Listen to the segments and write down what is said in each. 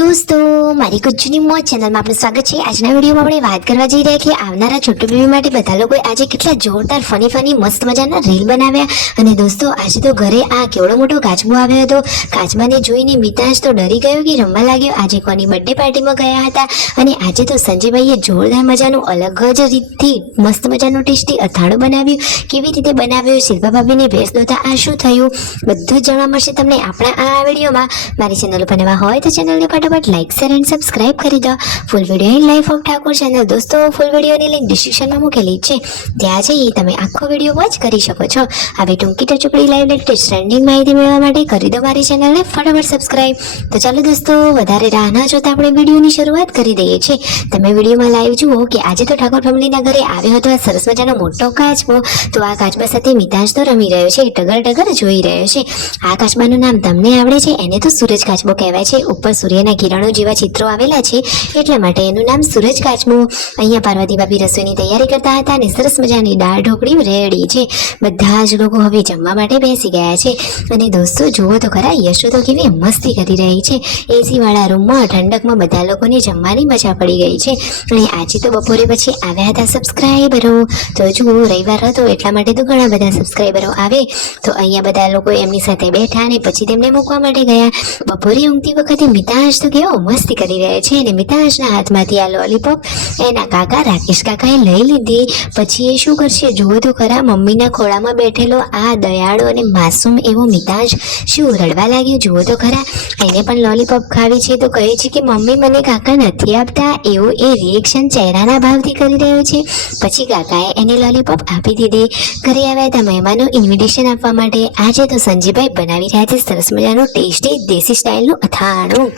दोस्तों मारी गुज्जूनी मौज चैनल में आपનું સ્વાગત છે। આજના વિડીયોમાં આપણે વાત કરવા જઈ રહ્યા છીએ આવનારા છોટુ બેબી માટે બધા લોકોએ આજે કેટલા જોરદાર ફની મસ્ત મજાના રીલ બનાવ્યા। અને દોસ્તો આજે તો ઘરે આ કેવડો મોટો કાચબો આવ્યો હતો। કાચબાને જોઈને મિતાંશ તો ડરી ગયો કે રમવા લાગ્યો। આજે કોની બર્થડે પાર્ટીમાં ગયા હતા અને આજે તો સંજયભાઈએ જોરદાર મજાનું અલગ જ રીતથી મસ્ત મજાનું ટેસ્ટી અથાણું બનાવ્યું। કેવી રીતે બનાવ્યું, શિલ્પા ભાભીને ભેસ દોતા આ શું થયું, બધું જ જાણવા મળશે તમને આપણા આ વિડીયોમાં। મારી ચેનલ ઉપર નવા હોય તો ચેનલને फटाफट लाइक शेयर एंड सब्सक्राइब कर दो। Full video in life of Thakur channel दोस्तों फूल वीडियो ની લિંક ડિસ્ક્રિપ્શન માં મૂકેલી છે, ત્યાં જઈ તમે આખો વિડીયો વોચ કરી શકો છો। હવે ટૂંકી ટચુકડી લાઈવ લેટેસ્ટ ટ્રેન્ડિંગ માહિતી મેળવવા માટે કરી દો મારી ચેનલને ફટાફટ સબસ્ક્રાઇબ। તો ચાલો દોસ્તો વધારે રાહ ના જોતા આપણે વિડીયોની શરૂઆત કરી દઈએ છીએ। તમે વિડીયોમાં લાઈવ જુઓ કે આજે તો ઠાકોર ફેમિલીના ઘરે આવ્યો હતો આ સરસ મજાનો મોટો કાચબો। તો આ કાચબા સાથે મિતાંશ તો રમી રહ્યો છે, ટગર ટગર જોઈ રહ્યો છે। આ કાચબાનું નામ તમને આવડે છે, એને તો સૂરજ કાચબો કહેવાય છે। ઉપર સૂર્યના કિરણો જેવા ચિત્રો આવેલા છે એટલા માટે એનું નામ સૂરજ કાચબો। અહીંયા પાર્વતી ભાભી રસોઈની તૈયારી કરતા હતા અને સરસ મજાની દાળ ઢોકળી રેડી છે। બધા જ લોકો હવે જમવા માટે બેસી ગયા છે। અને દોસ્તો જુઓ તો ખરા, યશો તો કેવી મસ્તી કરી રહી છે। એસી વાળા રૂમમાં ઠંડકમાં બધા લોકોને જમવાની મજા પડી ગઈ છે। અને આજે તો બપોરે પછી આવ્યા હતા સબસ્ક્રાઈબરો। તો જુઓ રવિવાર હતો એટલા માટે તો ઘણા બધા સબસ્ક્રાઈબરો આવે। તો અહીંયા બધા લોકો એમની સાથે બેઠા અને પછી તેમને મૂકવા માટે ગયા। બપોરે ઊંઘતી વખતે મિતાંશ તો કેવો મસ્તી કરી રહ્યા છે અને મિતાંશના હાથમાંથી આ લોલીપોપ એના કાકા રાકેશ કાકાએ લઈ લીધી। પછી એ શું કરશે જુઓ તો ખરા, મમ્મીના ખોળામાં બેઠેલો આ દયાળુ અને માસૂમ એવો મિતાંશ શું રડવા લાગ્યો જુઓ તો ખરા। એને પણ લોલીપોપ ખાવી છે તો કહે છે કે મમ્મી મને કાકા નથી આપતા, એવું એ રિએક્શન ચહેરાના ભાવથી કરી રહ્યો છે। પછી કાકાએ એને લોલીપોપ આપી દીધી। ઘરે આવ્યા હતા મહેમાનો ઇન્વિટેશન આપવા માટે। આજે તો સંજયભાઈ બનાવી રહ્યા છે સરસ મજાનું ટેસ્ટી દેશી સ્ટાઇલનું અથાણું।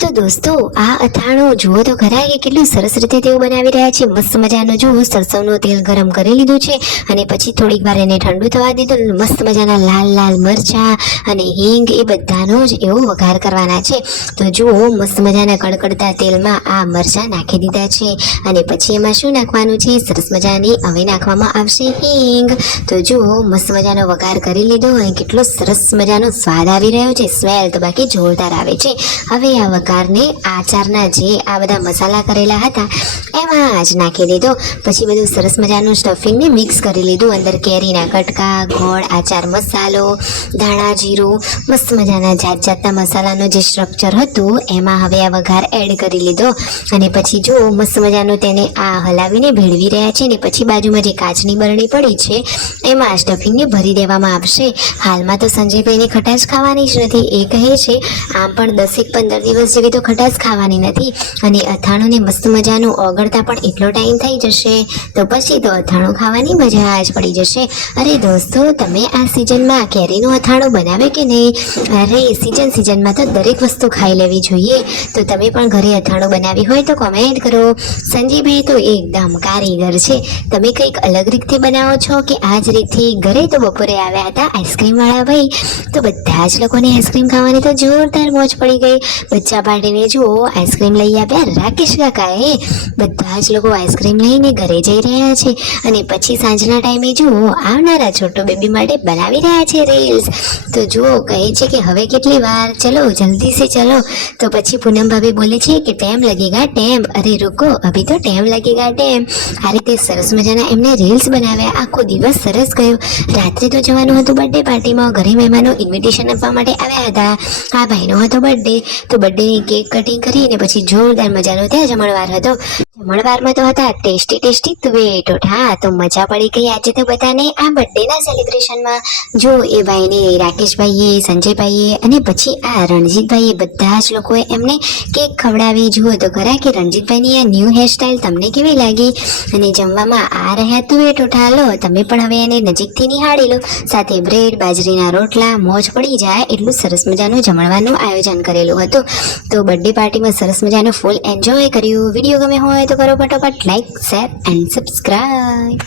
તો દોસ્તો આ અથાણું જુઓ તો ખરા કે કેટલું સરસ રીતે તેઓ બનાવી રહ્યા છે। મસ્ત મજાનું જુઓ સરસવનું તેલ ગરમ કરી લીધું છે અને પછી થોડીક વાર એને ઠંડુ થવા દીધું। મસ્ત મજાના લાલ લાલ મરચા અને હિંગ એ બધાનો જ એવો વઘાર કરવાના છે। તો જુઓ મસ્ત મજાના કડકડતા તેલમાં આ મરચા નાખી દીધા છે અને પછી એમાં શું નાખવાનું છે, સરસ મજાની હવે નાખવામાં આવશે હિંગ। તો જુઓ મસ્ત મજાનો વઘાર કરી લીધો અને કેટલો સરસ મજાનો સ્વાદ આવી રહ્યો છે, સ્મેલ તો બાકી જોરદાર આવે છે। હવે આ વઘારને આચારના જે આ બધા મસાલા કરેલા હતા એમાં જ નાખી દીધો। પછી બધું સરસ મજાનું સ્ટફિંગને મિક્સ કરી લીધું। અંદર કેરીના કટકા, ગોળ, આચાર મસાલો, ધાણા જીરું, મસ્ત મજાના જાત જાતના મસાલાનું જે સ્ટ્રક્ચર હતું એમાં હવે આ વઘાર એડ કરી લીધો। અને પછી જો મસ્ત મજાનું તેને આ હલાવીને ભેળવી રહ્યા છે ને પછી બાજુમાં જે કાચની બરણી પડી છે એમાં આ સ્ટફિંગને ભરી દેવામાં આવશે। હાલમાં તો સંજયભાઈને ખટાશ ખાવાની જ નથી, એ કહે છે આમ પણ 10-15 દિવસ જેવી તો ખટાશ ખાવાની નથી અને અથાણુંને મસ્ત મજાનું ઓગળતા પણ એટલો ટાઈમ થઈ જશે તો પછી તો અથાણું ખાવાની મજા જ પડી જશે। અરે દોસ્તો તમે આ સિઝનમાં કેરીનું અથાણું બનાવે કે નહીં? અરે સિઝનમાં તો દરેક વસ્તુ ખાઈ લેવી જોઈએ। તો તમે પણ ઘરે અથાણું બનાવી હોય તો કોમેન્ટ કરો। સંજયભાઈ તો એકદમ કારીગર છે, તમે કંઈક અલગ રીતથી બનાવો છો કે આ જ રીતથી? ઘરે તો બપોરે આવ્યા હતા આઈસ્ક્રીમ વાળા ભાઈ, તો બધા જ લોકોને આઈસ્ક્રીમ ખાવાની તો જોરદાર મોજ પડી ગઈ। બચ્ચા પાર્ટીને જુઓ આઈસ્ક્રીમ લઈ આવ્યા રાકેશ કાકાએ। બધા જ લોકો આઈસ્ક્રીમ લઈને ઘરે જઈ રહ્યા છે અને પછી સાંજના ટાઈમે જુઓ આવનારા છોટો બેબી માટે બનાવી રહ્યા છે રીલ્સ। તો જુઓ કહે છે કે હવે કેટલી વાર, ચલો જલ્દી સે ચલો। તો પછી પૂનમ ભાભી બોલે છે કે ટાઈમ લગેગા ટાઈમ, અરે રૂકો અભી તો ટાઈમ લગેગા ટાઈમ। આ રીતે સરસ મજાના એમને રીલ્સ બનાવ્યા। આખો દિવસ સરસ ગયો। રાત્રે તો જવાનું હતું બર્થડે પાર્ટીમાં, ઘરે મહેમાનો ઇન્વિટેશન આપવા માટે આવ્યા હતા। આ ભાઈનો હતો બર્થડે, તો બર્થડેની કેક કટિંગ કરી અને પછી જોરદાર મજાનો ત્યાં જમણવાર હતો। જમણવારમાં તો હતા ટેસ્ટી તુવેર ટોઠા। તો મજા પડી ગઈ આજે તો બધાને આ બર્થડેના સેલિબ્રેશનમાં। જો એ ભાઈને રાકેશભાઈએ, સંજયભાઈએ અને પછી આ રણજીતભાઈએ બધા જ લોકોએ એમને કેક ખવડાવી। જુઓ તો ખરા કે રણજીતભાઈની આ ન્યૂ હેરસ્ટાઈલ તમને કેવી લાગી? અને જમવામાં આ રહ્યા તુવેર ટોઠા, લો તમે પણ હવે એને નજીકથી નિહાળી લો। સાથે બ્રેડ, બાજરીના રોટલા, મોજ પડી જાય એટલું સરસ મજાનું જમણવારનું આયોજન કરેલું હતું। તો બર્થડે પાર્ટીમાં સરસ મજાનું ફૂલ એન્જોય કર્યું। વિડીયો ગમે હોય તો કરો ફટાફટ લાઈક, શેર એન્ડ સબસ્ક્રાઇબ।